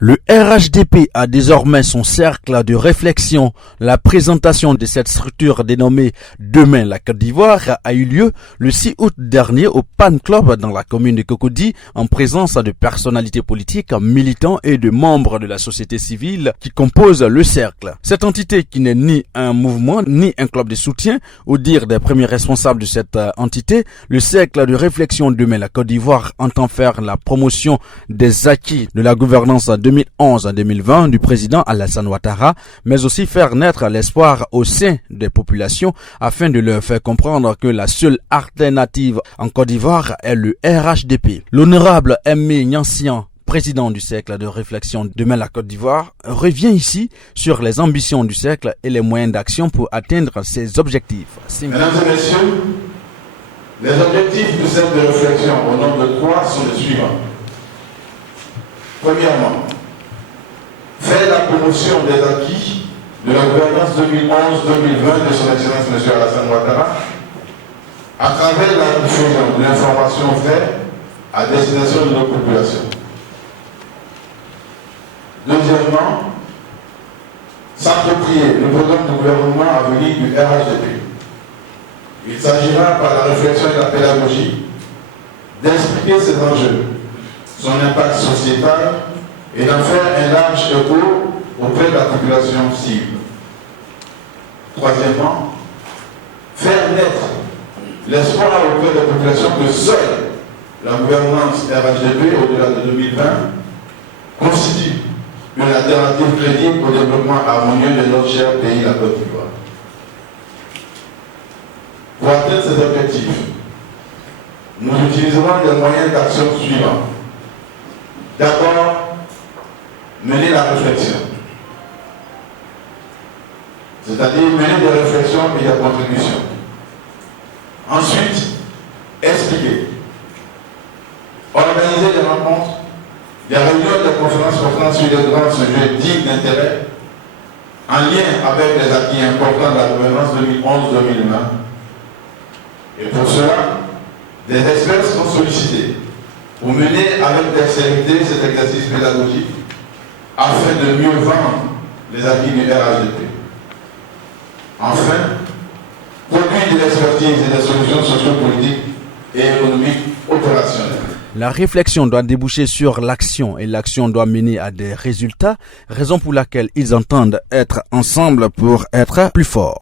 Le RHDP a désormais son cercle de réflexion. La présentation de cette structure dénommée Demain la Côte d'Ivoire a eu lieu le 6 août dernier au Pan Club dans la commune de Cocody en présence de personnalités politiques, militants et de membres de la société civile qui composent le cercle. Cette entité qui n'est ni un mouvement ni un club de soutien, au dire des premiers responsables de cette entité, le cercle de réflexion Demain la Côte d'Ivoire entend faire la promotion des acquis de la gouvernance 2011-2020 du président Alassane Ouattara, mais aussi faire naître l'espoir au sein des populations afin de leur faire comprendre que la seule alternative en Côte d'Ivoire est le RHDP. L'honorable Aimé Nyancian, président du cercle de réflexion Demain la Côte d'Ivoire, revient ici sur les ambitions du cercle et les moyens d'action pour atteindre ses objectifs. Mesdames et messieurs, les objectifs du cercle de réflexion au nom de trois sont les suivants. Premièrement, faire la promotion des acquis de la gouvernance 2011-2020 de son Excellence M. Alassane Ouattara à travers la diffusion de l'information vraie à destination de nos populations. Deuxièmement, s'approprier le programme de gouvernement à venir du RHDP. Il s'agira par la réflexion et la pédagogie d'expliquer ces enjeux, son impact sociétal et d'en faire un large écho auprès de la population cible. Troisièmement, faire naître l'espoir auprès de la population que seule la gouvernance RHDP au-delà de 2020 constitue une alternative crédible au développement harmonieux de notre cher pays, la Côte d'Ivoire. Pour atteindre ces objectifs, nous utiliserons les moyens d'action suivants. D'abord, mener la réflexion, c'est-à-dire mener des réflexions et des contributions. Ensuite, expliquer, organiser des rencontres, des réunions, des conférences portant sur les grands sujets dignes d'intérêt, en lien avec les acquis importants de la gouvernance 2011-2020. Et pour cela, des experts sont sollicités pour mener avec dextérité cet exercice pédagogique afin de mieux vendre les acquis du RHDP. Enfin, produire de l'expertise et des solutions sociopolitiques et économiques opérationnelles. La réflexion doit déboucher sur l'action et l'action doit mener à des résultats, raison pour laquelle ils entendent être ensemble pour être plus forts.